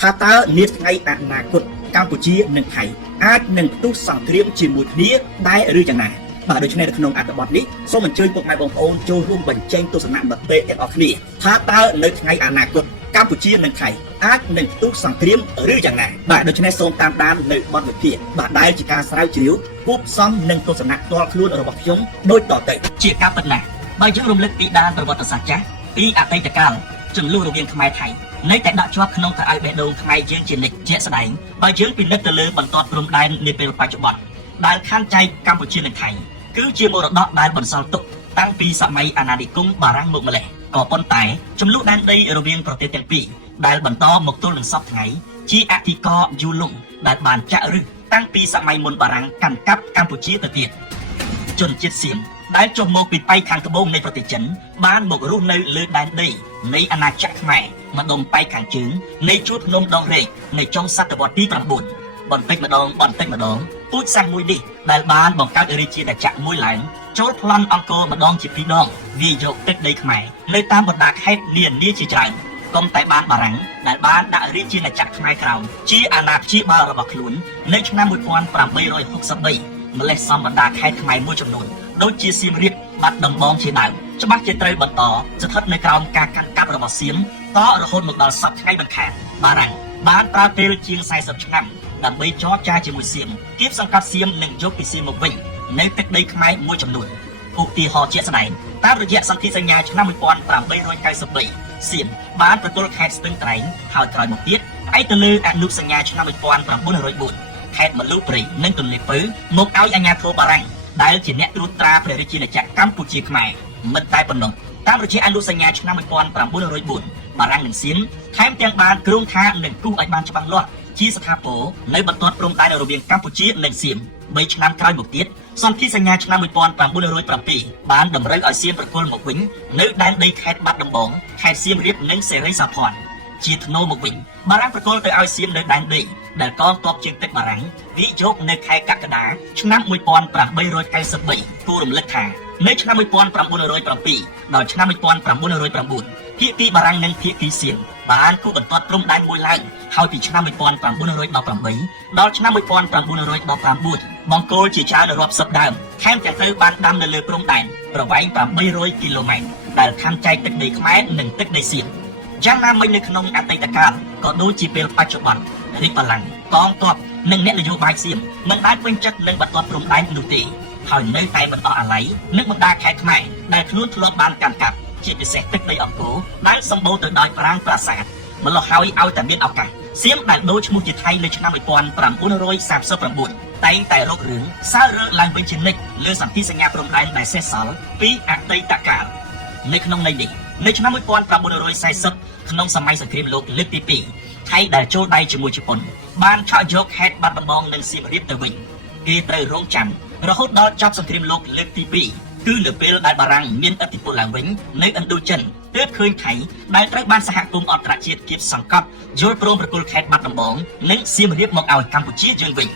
ថាតើនាថ្ងៃអនាគតកម្ពុជានិងថៃអាចនឹងផ្ទុះសង្គ្រាមជាមួយគ្នាដែរឬយ៉ាងណាបាទដូច្នេះនៅក្នុងអត្ថបទនេះសូមអញ្ជើញពុកម៉ែបងប្អូនចូលរួមបញ្ចេញទស្សនៈមតិទាំងអស់គ្នាថាតើនៅថ្ងៃអនាគតកម្ពុជានិងថៃអាចនឹងផ្ទុះសង្គ្រាមឬយ៉ាងណាបាទដូច្នេះសូមតាមដាននៅបទវិភាគបាទដែលជាការស្រាវជ្រាវគួបផ្សំនឹងទស្សនៈផ្ទាល់ខ្លួនរបស់ខ្ញុំដូចតទៅជាការពិតណាស់បើយើងរំលឹកពីដានប្រវត្តិសាស្ត្រចាស់ពីអតីតកាលចំនួនរវាងខ្មែរថៃនៅតែដាក់ជាប់ក្នុងខោអាវបេះដូងខ្មែរយើងជានិច្ចជាក់ស្ដែងបើយើងពិនិត្យទៅលើបន្ទាត់ព្រំដែននាពេលបច្ចុប្បន្នដែលខណ្ឌចែកកម្ពុជានិងថៃគឺជាមរតកដែលបន្សល់ទុកតាំងពីសម័យអាណានិគមបារាំងមកម្លេះក៏ប៉ុន្តែចំនួនដែនដីរវាងប្រទេសទាំងពីរដែលបន្តមកទល់នឹងសពថ្ងៃជាអធិការយូរលង់ដែលបានចាក់ឫសតាំងពីសម័យមុនបារាំងកាន់កាប់កម្ពុជាទៅទៀតជនជាតិសៀមដែលចុះមកពីប៉ែកខាងត្បូងនៃប្រទេសចិនបានមករស់នៅលើដែនដីនៃអាណាចក្រខ្មែរម្ដុំប៉ែកខាងជើងនៃជួរភ្នំដងរែកនៅចុងសតវត្សទី9បន្តិចម្ដងពូជសាសន៍មួយនេះដែលបានបង្កើតរាជាណាចក្រមួយឡើងចូលប្លន់អង្គរម្ដងជាពីរដងវាយកទឹកដីខ្មែរនៅតាមបណ្ដាខេត្តនានាជាច្រើនក៏តែបានបារាំងដែលបានដាក់រាជាណាចក្រខ្មែរក្រោមជាអាណាព្យាបាលរបស់ខ្លួននៅឆ្នាំ1863ម្លេះសំបណ្ដាខេត្តខ្មែរមួយចំនួនដូចជាសៀមរាបបាត់ដំបងជាដើមច្បាស់ជាត្រូវបន្តស្ថិតនៅក្រោមការកាន់កាប់របស់សៀមតរហូតមកដល់សប្តាហ៍ថ្ងៃមិនខានបារាំងបានប្រើពេលជាង40ឆ្នាំដើម្បីចរចាជាមួយសៀមគៀបសង្កត់សៀមនិងយកពីសៀមមកវិញនៅទឹកដីខ្មែរមួយចំនួនឧទាហរណ៍ជាក់ស្ដែងតាមរយៈសន្ធិសញ្ញាឆ្នាំ1893សៀមបានប្រគល់ខេត្តស្ទឹងត្រែងហើយក្រោយមកទៀតផ្អែកទៅលើអនុសញ្ញាឆ្នាំ1904ខេត្តមលូព្រៃនិងទន្លេពៅមកឲ្យអាជ្ញាធរបារាំងដែលជាអ្នកត្រួតត្រាព្រះរាជាណាចក្រកម្ពុជាខ្មែរមិនតែប៉ុណ្ណោះតាមរយៈអនុសញ្ញាឆ្នាំ1904បារាំងនិងសៀមថែមទាំងបានគ្រោងថានឹងគូសឲ្យបានច្បាស់លាស់ជាស្ថាពរនៅបន្ទាត់ព្រំដែនរវាងកម្ពុជានិងសៀម3ឆ្នាំក្រោយមកទៀតសន្ធិសញ្ញាឆ្នាំ1907បានតម្រូវឲ្យសៀមប្រគល់មកវិញនៅដែនដីខេត្តបាត់ដំបងខេត្តសៀមរាបនិងសេរីសាភ័ណ្ឌជាថ្នូរមកវិញបារាំងប្រគល់ទៅឲ្យសៀមនៅដែនដីដែលកងទ័ពជើងទឹកបារាំងវិនិយោគនៅខែកក្កដាឆ្នាំ1893គួររំលឹកថានៅឆ្នាំ1907ដល់ឆ្នាំ1909ភាគីបារាំងនិងភាគីសៀមបានគូបន្ទាត់ព្រំដែនមួយឡើងហើយពីឆ្នាំ1918ដល់ឆ្នាំ1919បង្គោលជាច្រើនរាប់សិបដើមថែមទាំងត្រូវបានដាំនៅលើព្រំដែនប្រវែង800គីឡូម៉ែត្រដែលខណ្ឌចែកទឹកដីខ្មែរនិងទឹកដីសៀមយ៉ាងណាមិញនៅក្នុងអតីតកាលក៏ដូចជាពេលបច្ចុប្បន្នរាជបល្ល័ង្កកងទ័ពនិងអ្នកនយោបាយសៀមមិនបានពេញចិត្តនឹងបន្ទាត់ព្រំដែននោះទេហើយនៅតែបន្តអាល័យនឹងបណ្ដាខេត្តខ្មែរដែលខ្លួនធ្លាប់បានកាន់កាប់ជាពិសេសទឹកដីអង្គរដែលសម្បូរទៅដោយប្រាង្គប្រាសាទម្ល៉េះហើយឲ្យតែមានឱកាសសៀមដែលដូរឈ្មោះជាថៃនៅឆ្នាំ1939តែងតែរករឿងសើរើឡើងវិញជានិច្ចលើសន្ធិសញ្ញាព្រំដែនដែលសេសសល់ពីអតីតកាលនៅក្នុងន័យនេះនៅឆ្នាំ1940ក្នុងសម័យសង្គ្រាមលោកលើកទី2ថៃដែលចូលដៃជាមួយជប៉ុនបានឆក់យកខេត្តបាត់ដំបងនិងសៀមរាបទៅវិញគេត្រូវរងចាំរហូតដល់ចប់សង្គ្រាមលោកលើកទី2គឺនៅពេលដែលបារាំងមានឥទ្ធិពលឡើងវិញនៅឥណ្ឌូចិនទើបឃើញថៃដែលត្រូវបានសហគមន៍អន្តរជាតិគៀបសង្កត់យល់ព្រមប្រគល់ខេត្តបាត់ដំបងនិងសៀមរាបមកឲ្យកម្ពុជាយើងវិញ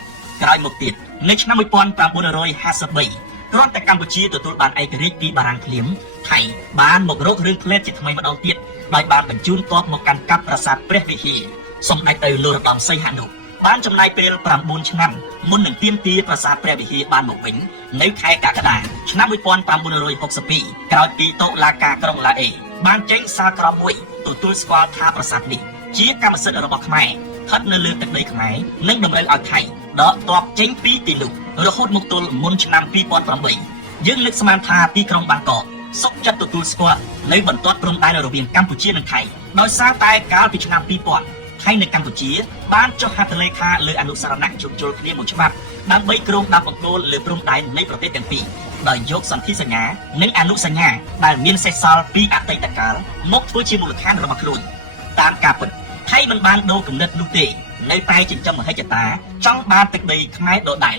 ក្រោយមកទៀតនៅឆ្នាំ1953គ្រាន់តែកម្ពុជាទទួលបានឯករាជ្យពីបារាំងភ្លាមថៃបានមករករឿងផ្លែតជាថ្មីម្ដងទៀតដោយបានបញ្ជូនទ័ពមកកាន់កាប់ប្រាសាទព្រះវិហារសម្ដេចទៅលោរដំសីហនុបានចំណាយពេល9ឆ្នាំមុននឹងទាមទារប្រាសាទព្រះវិហារបានមកវិញនៅខែកក្កដាឆ្នាំ1962ក្រោយពីតុលាការក្រុងឡាអេបានចេញសារក្រមមួយទទួលស្គាល់ថាប្រាសាទនេះជាកម្មសិទ្ធិរបស់ខ្មែរស្ថិតនៅលើទឹកដីខ្មែរនិងតម្រូវឲ្យថៃដកទ័ពចេញពីទីនោះរហូតមកទល់មុនឆ្នាំ2008យើងនឹកស្មានថាទីក្រុងបាងកកសុខចិត្តទទួលស្គាល់នៅបន្ទាត់ព្រំដែនរវាងកម្ពុជានិងថៃដោយសារតែកាលពីឆ្នាំ2000ថៃនិងកម្ពុជាបានចុះហត្ថលេខាលើអនុសារណៈជួបជុលគ្នាមួយច្បាប់ដើម្បីគ្រងដាក់បង្គោលលើព្រំដែននៃប្រទេសទាំងពីរដោយយកសន្ធិសញ្ញានិងអនុសញ្ញាដែលមានសេសសល់ពីអតីតកាលមកធ្វើជាមូលដ្ឋានរបស់ខ្លួនតាមការពិតថៃមិនបានដូរគំនិតនោះទេនៅតែចិញ្ចឹមមហិច្ឆតាចង់បានទឹកដីខ្មែរដដែល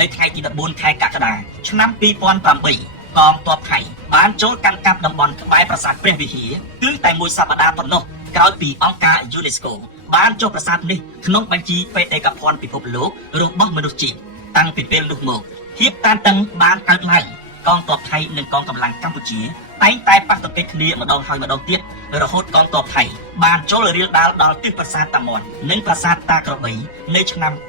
នៅថ្ងៃទី14ខែកក្កដាឆ្នាំ2008កងទ័ពថៃបានចូលកាន់កាប់តំបន់ក្បែរប្រាសាទព្រះវិហារគឺតែមួយសប្តាហ៍ប៉ុណ្ណោះក្រោយពីអង្គការ UNESCO បានចុះប្រាសាទនេះក្នុងបញ្ជីបេតិកភណ្ឌពិភពលោករបស់មនុស្សជាតិតាំងពីពេលនោះមកភាពតានតឹងបានកើតឡើងកងទ័ពថៃនិងកងកម្លាំងកម្ពុជា តែងតែប៉ះទង្គិចគ្នាម្ដងហើយម្ដងទៀតរហូតកងទ័ពថៃបានចូលរៀលដាលដល់ទិសប្រាសាទតាមាន់និងប្រាសាទតាក្របីនៅឆ្នាំ2011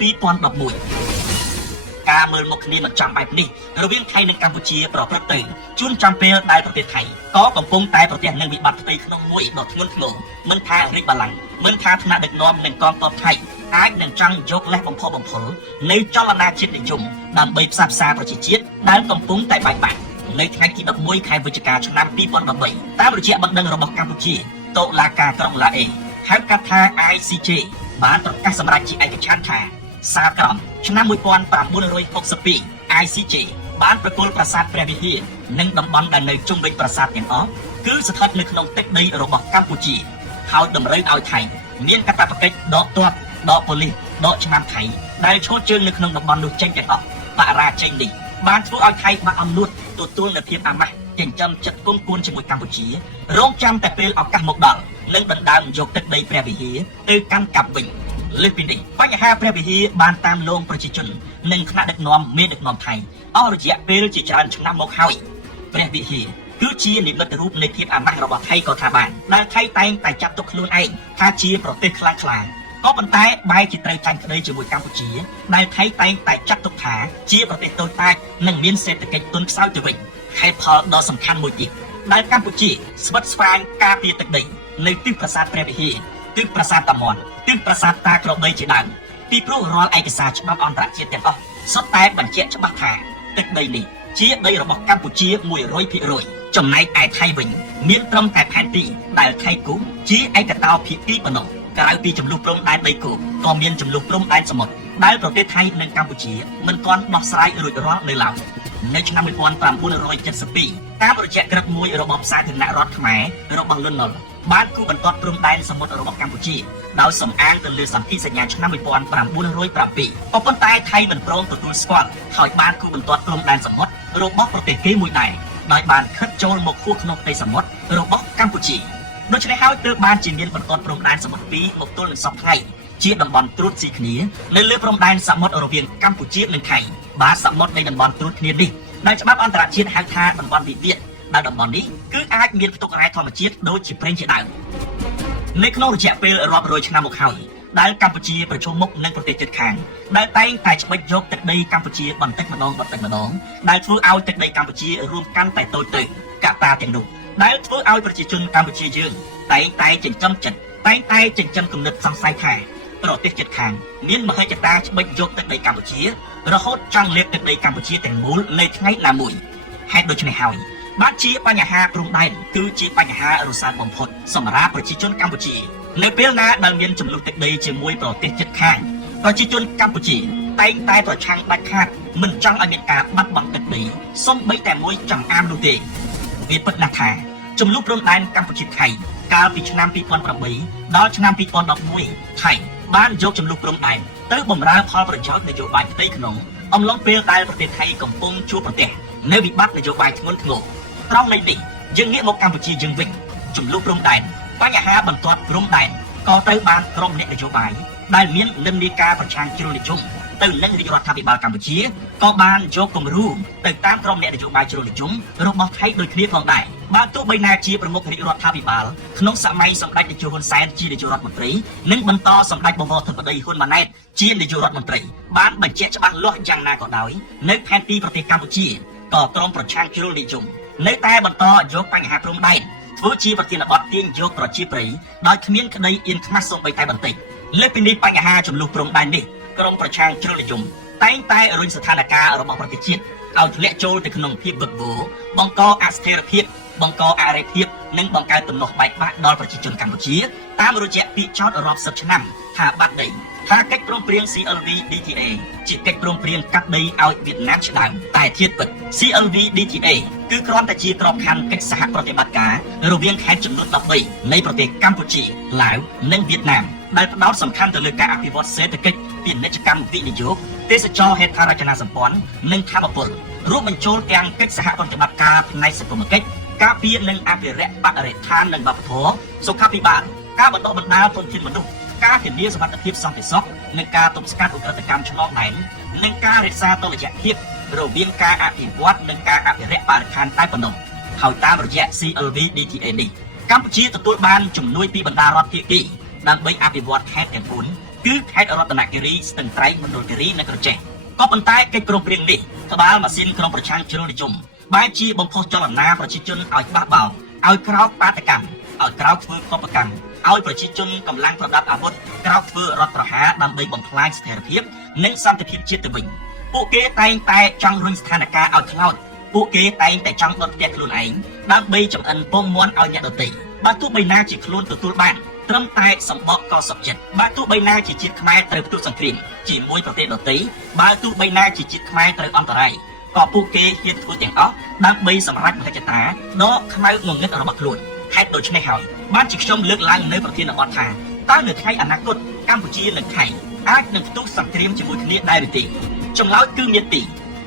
ការមើលមុខគ្នាមិនចំបែបនេះរវាងថៃនិងកម្ពុជាប្រព្រឹត្តទៅជួនចំពេលដែលប្រទេសថៃក៏កំពុងតែប្រទះនឹងវិបត្តិផ្ទៃក្នុងមួយដ៏ធ្ងន់ធ្ងរមិនថារាជបល្ល័ង្កមិនថាថ្នាក់ដឹកនាំនិងកងទ័ពថៃអាចនឹងចង់យកលេសបំផុសបំផុលនៃចលនាជាតិនិយមដើម្បីផ្សះផ្សាប្រជាជាតិដែលកំពុងតែបែកបាក់នៅថ្ងៃទី11ខែវិច្ឆិកាឆ្នាំ2013តាមរយៈបណ្ដឹងរបស់កម្ពុជាតុលាការក្រុងឡាអេហៅកាត់ថា ICJ បានប្រកាសសម្រេចជាឯកច្ឆន្ទថាសាលក្រមឆ្នាំ1962 ICJ បានប្រគល់ប្រាសាទព្រះវិហារនិងតំបន់ដែលនៅជុំវិញប្រាសាទទាំងអស់គឺស្ថិតនៅក្នុងទឹកដីរបស់កម្ពុជាហើយតម្រូវឲ្យថៃមានកាតព្វកិច្ចដកទ័ពដកប៉ូលីសដកឆ្នាំថៃដែលឈរជើងនៅក្នុងតំបន់នោះចេញទាំងអស់បរាជ័យនេះបានធ្វើឲ្យថៃបាក់អំនួតទទួលនូវភាពអាម៉ាស់ចិញ្ចឹមចិត្តគង់គួនជាមួយកម្ពុជារងចាំតែពេលឱកាសមកដល់និងដណ្ដើមយកទឹកដីព្រះវិហារទៅកាន់កាប់វិញលើសពីនេះបញ្ហាព្រះវិហារបានតាមលងប្រជាជននិងថ្នាក់ដឹកនាំមេដឹកនាំថៃអស់រយៈពេលជាច្រើនឆ្នាំមកហើយព្រះវិហារគឺជានិមិត្តរូបនៃភាពអាម៉ាស់របស់ថៃក៏ថាបានដែលថៃតែងតែចាត់ទុកខ្លួនឯងថាជាប្រទេសខ្លាំងក្លាក៏ប៉ុន្តែបែរជាត្រូវចាញ់ក្តីជាមួយកម្ពុជាដែលថៃតែងតែចាត់ទុកថាជាប្រទេសតូចតាចនិងមានសេដ្ឋកិច្ចទន់ខ្សោយទៅវិញហេតុផលដ៏សំខាន់មួយទៀតដែលកម្ពុជាស្វិតស្វាញការពារទឹកដីនៅទិសប្រាសាទព្រះវិហារទិសប្រាសាទតាមាន់ទិសប្រាសាទតាក្របីជាដើមពីព្រោះរាល់ឯកសារច្បាប់អន្តរជាតិទាំងអស់សុទ្ធតែបញ្ជាក់ច្បាស់ថាទឹកដីនេះជាដីរបស់កម្ពុជា 100% ចំណែកឯថៃវិញមានត្រឹមតែផែនទីដែលថៃគូជាឯកតោភាគីប៉ុណ្ណោះក្រៅពីចំនួនព្រំដែនដីគោកក៏មានចំនួនព្រំដែនសមុទ្រដែលប្រទេសថៃនិងកម្ពុជាមិនទាន់ដោះស្រាយរួចរាល់នៅឡើយនៅឆ្នាំ1972តាមរយៈក្រឹត្យមួយរបស់សាធារណរដ្ឋខ្មែររបស់លន់ នល់បានគូបន្ទាត់ព្រំដែនសមុទ្ររបស់កម្ពុជាដោយសំអាងទៅលើសន្ធិសញ្ញាឆ្នាំ1907ក៏ប៉ុន្តែថៃមិនព្រមទទួលស្គាល់ហើយបានគូបន្ទាត់ព្រំដែនសមុទ្ររបស់ប្រទេសគេមួយដែរដោយបានខិតចូលមកហួសក្នុងដីសមុទ្ររបស់កម្ពុជាដូច្នេះហើយទើបបានជាមានបន្ទាត់ព្រំដែនសមុទ្រពីរមកទល់នឹងសពថ្ងៃជាតំបន់ត្រួតស៊ីគ្នានៅលើព្រំដែនសមុទ្ររវាងកម្ពុជានិងថៃបាទសមុទ្រនៃតំបន់ត្រួតគ្នានេះដែលច្បាប់អន្តរជាតិហៅថាតំបន់វិវាទដែលតំបន់នេះគឺអាចមានផ្ទុករ៉ែធម្មជាតិដូចជាប្រេងជាដើមនៅក្នុងរយៈពេលរាប់រយឆ្នាំមកហើយដែលកម្ពុជាប្រឈមមុខនឹងប្រទេសជិតខាងដែលតែងតែច្បិចយកទឹកដីកម្ពុជាបន្តិចម្ដងដែលធ្វើឲ្យទឹកដីកម្ពុជារួមកាន់តែតូចទៅកត្តាទាំងនោះដែលធ្វើឲ្យប្រជាជនកម្ពុជាយើងតែងតែចិញ្ចឹមចិត្តតែងតែចិញ្ចឹមគំនិតសង្ស័យថាប្រទេសជិតខាងមានមហិច្ឆតាច្បិចយកទឹកដីកម្ពុជារហូតចង់លាបទឹកដីកម្ពុជាទាំងមូលនៅថ្ងៃណាមួយហេតុដូច្នេះហើយបានជាបញ្ហាព្រំដែនគឺជាបញ្ហារសើបបំផុតសម្រាប់ប្រជាជនកម្ពុជានៅពេលណាដែលមានចំនួនទឹកដីជាមួយប្រទេសជិតខាងប្រជាជនកម្ពុជាតែងតែប្រឆាំងដាច់ខាតមិនចង់ឲ្យមានការបាត់បង់ទឹកដីសូម្បីតែមួយចំអាមនោះទេវាពិតណាស់ថាចំនួនព្រំដែនកម្ពុជាថៃកាលពីឆ្នាំ2008ដល់ឆ្នាំ2011ថៃបានយកចំនួនព្រំដែនទៅបម្រើផលប្រយោជន៍នយោបាយផ្ទៃក្នុងអំឡុងពេលដែលប្រទេសថៃកំពុងជួបប្រទះនៅវិបត្តិនយោបាយធ្ងន់ធ្ងរត្រង់នេះយើងងាកមកកម្ពុជាយើងវិញចំនួនព្រំដែនបញ្ហាបន្ទាត់ព្រំដែនក៏ត្រូវបានក្រុមអ្នកនយោបាយដែលមាននិន្នាការប្រឆាំងជ្រុលនិយមទៅនឹងរាជរដ្ឋាភិបាលកម្ពុជាក៏បានយកគំរូទៅតាមក្រុមអ្នកនយោបាយជ្រុលនិយមរបស់ថៃដូចគ្នាផងដែរបើទោះបីណាជាប្រមុខរាជរដ្ឋាភិបាលក្នុងសម័យសម្ដេចនាយកហ៊ុនសែនជានាយករដ្ឋមន្ត្រីនិងបន្តសម្ដេចបវរធិបតីហ៊ុនម៉ាណែតជានាយករដ្ឋមន្ត្រីបានបញ្ជាក់ច្បាស់លាស់យ៉ាងណាក៏ដោយនៅផែនទីប្រទេសកម្ពុជាក៏ក្រុមប្រឆាំងជ្រុលនិយមនៅតែបន្តយកបញ្ហាព្រំដែនធ្វើជាប្រធានបទទាញយកប្រជាប្រិយដោយគ្មានក្តីអៀនខ្មាស់សូម្បីតែបន្តិចលើសពីនេះបញ្ហាចំនួនព្រំដែននេះក្រុមប្រឆាំងជ្រុលនិយមតែងតែរុញស្ថានភាពរបស់ប្រទេសជាតិឲ្យធ្លាក់ចូលទៅក្នុងភាពវឹកវរបង្កអស្ថិរភាពបង្កអរិយភាពនិងបង្កើតទំនាស់បែកបាក់ដល់ប្រជាជនកម្ពុជាតាមរយៈពាក្យចោទរាប់សិបឆ្នាំថាបាត់ដីថាកិច្ចព្រមព្រៀង CLV DTA ជាកិច្ចព្រមព្រៀងកាត់ដីឲ្យវៀតណាមជាដើមតែធៀបពិត CLV DTA គឺគ្រាន់តែជាក្របខ័ណ្ឌកិច្ចសហប្រតិបត្តិការរវាងខេត្តចំនួន13នៃប្រទេសកម្ពុជាឡាវនិងវៀតណាមដែលផ្ដោតសំខាន់ទៅលើការអភិវឌ្ឍសេដ្ឋកិច្ចពាណិជ្ជកម្មវិនិយោគទេសចរហេដ្ឋារចនាសម្ព័ន្ធនិងធម្មពលរួមបញ្ចូលទាំងកិច្ចសហប្រតិបត្តិការផ្នែកសង្គមគិច្ចការពារនិងអភិរក្សបរិស្ថាននិងវប្បធម៌សុខាភិបាលការបណ្ដុះបណ្ដាលធនធានមនុស្សការធានាសុវត្ថិភាពសន្តិសុខនិងការទប់ស្កាត់ឧក្រិដ្ឋកម្មឆ្លងដែននិងការរក្សាតុល្យភាពរវាងការអភិវឌ្ឍនិងការអភិរក្សបរិស្ថានតែប៉ុណ្ណោះ ហើយតាមរយៈ CLV DTA នេះកម្ពុជាទទួលបានជំនួយពីបណ្ដារដ្ឋភាគីដើម្បីអភិវឌ្ឍខេត្តទាំង4គឺខេត្តរតនគិរីស្ទឹងត្រែងមណ្ឌលគិរីនិងក្រចេះក៏ប៉ុន្តែកិច្ចព្រមព្រៀងនេះក្បាលម៉ាស៊ីនក្រុមប្រឆាំងជ្រុលនិយមបែរជាបំផុសចលនាប្រជាជនឲ្យបះបោរឲ្យក្រោកបាតកម្មឲ្យក្រោកធ្វើកបកម្មឲ្យប្រជាជនកម្លាំងប្រដាប់អាវុធក្រោកធ្វើរដ្ឋប្រហារដើម្បីបំផ្លាញស្ថិរភាពនិងសន្តិភាពជាតិទៅវិញពួកគេតែងតែចង់រុញស្ថានភាពឲ្យខ្លោចពួកគេតែងតែចង់ដុតផ្ទះខ្លួនឯងដើម្បីចំអិនពងមាន់ឲ្យអ្នកដទៃបើទោះបីណាជាខ្លួនទទួលបានត្រឹមតែសម្បកក៏សុខចិត្តបើទោះបីណាជាជាតិខ្មែរត្រូវផ្ទុះសង្គ្រាមជាមួយប្រទេសដទៃបើទោះបីណាជាជាតិខ្មែរត្រូវអន្តរាយក៏ពួកគេហ៊ានធ្វើទាំងអស់ដើម្បីសម្រេចមហិច្ឆតាដ៏ខ្មៅងងឹតរបស់ខ្លួនហេតុដូច្នេះហើយបានជាខ្ញុំលើកឡើងនៅប្រធានបទថាតើនៅថ្ងៃអនាគតកម្ពុជានិងថៃអាចនឹងផ្ទុះសង្គ្រាមជាមួយគ្នាដែរឬទេចម្លើយគឺមានទី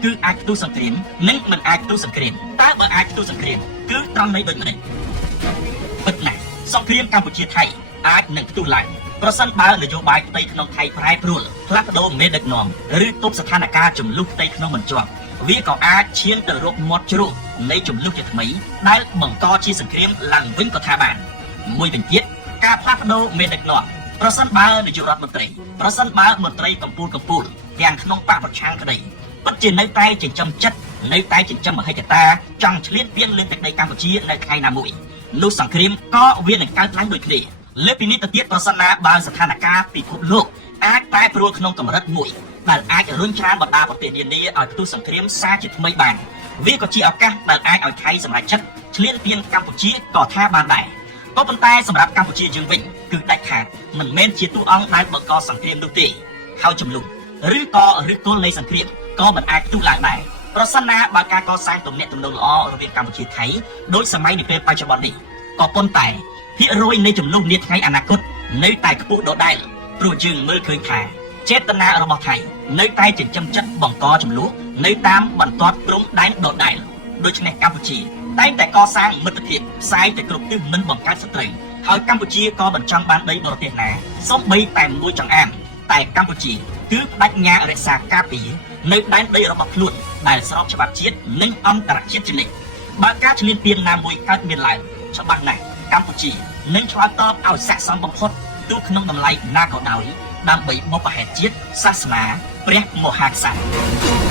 គឺអាចផ្ទុះសង្គ្រាមនិងមិនអាចផ្ទុះសង្គ្រាមតើបើអាចផ្ទុះសង្គ្រាមគឺត្រង់ន័យដូចម្តេចពិតណាស់សង្គ្រាមកម្ពុជាថៃអាចនឹងផ្ទុះឡើងប្រសិនបើនយោបាយផ្ទៃក្នុងថៃប្រែប្រួលផ្លាស់ប្ដូរមេដឹកនាំឬទប់ស្ថានភាពចំនួនផ្ទៃក្នុងមិនជាប់វាក៏អាចឈានទៅរកមាត់ជ្រោះនៃចំនួនជាថ្មីដែលបង្កជាសង្គ្រាមឡើងវិញក៏ថាបានមួយវិញទៀតការផ្លាស់ប្ដូរមេដឹកនាំប្រសិនបើនាយករដ្ឋមន្ត្រីប្រសិនបើមន្ត្រីកម្ពុជាទាំងក្នុងបកប្រឆាំងក្តីពិតជានៅតែចិញ្ចឹមចិត្តនៅតែចិញ្ចឹមមហិច្ឆតាចង់ឆ្លៀតពៀនលើទឹកដីកម្ពុជានៅថ្ងៃណាមួយនោះសង្គ្រាមក៏វានឹងកើតឡើងដូចគ្នាលើពីនេះទៅទៀតប្រសិនណាបើស្ថានភាពពិភពលោកអាចប្រែប្រួលក្នុងកម្រិតមួយដែលអាចរុញច្រានបណ្ដាប្រទេសនានាឲ្យផ្ទុះសង្គ្រាមសារជាថ្មីបានវាក៏ជាឱកាសដែលអាចឲ្យថៃសម្រេចចិត្តឆ្លៀនពៀនកម្ពុជាក៏ថាបានដែរក៏ប៉ុន្តែសម្រាប់កម្ពុជាយើងវិញគឺដាច់ខាតមិនមែនជាតួអង្គដែលបង្កសង្គ្រាមនោះទេហើយចំនួនឬក៏ឬគល់នៃសង្គ្រាមក៏មិនអាចផ្ទុះឡើងដែរប្រសិនណាបើការកសាងទំនាក់ទំនងល្អរវាងកម្ពុជាថៃដោយសម័យនាពេលបច្ចុប្បន្ននេះក៏ប៉ុន្តែភាគរយនៃចំនួននាថ្ងៃអនាគតនៅតែខ្ពស់ដដែលព្រោះយើងមើលឃើញថាចេតនារបស់ថៃនៅតែចិញ្ចឹមចិត្តបង្កចំនួននៅតាមបន្ទាត់ព្រំដែនដដែលដូច្នេះកម្ពុជាតែងតែកសាងមិត្តភាពផ្សាយទៅគ្រប់ទិសមិនបង្កើតសត្រូវហើយកម្ពុជាក៏មិនចង់បានដីបរទេសណាសូម្បីតែមួយចង្អាមតែកម្ពុជាគឺបដិញ្ញារក្សាការពារនៅដែនដីរបស់ខ្លួនដែលស្របច្បាប់ជាតិនិងអន្តរជាតិជានិច្ចបើការឈ្លានពានណាមួយកើតមានឡើងច្បាស់ណាស់កម្ពុជានឹងឆ្លើយតបឲ្យស័ក្តិសមបំផុតទោះក្នុងតម្លៃណាក៏ដោយដើម្បីបុព្វហេតុជាតិសាសនាព្រះមហាក្សត្រ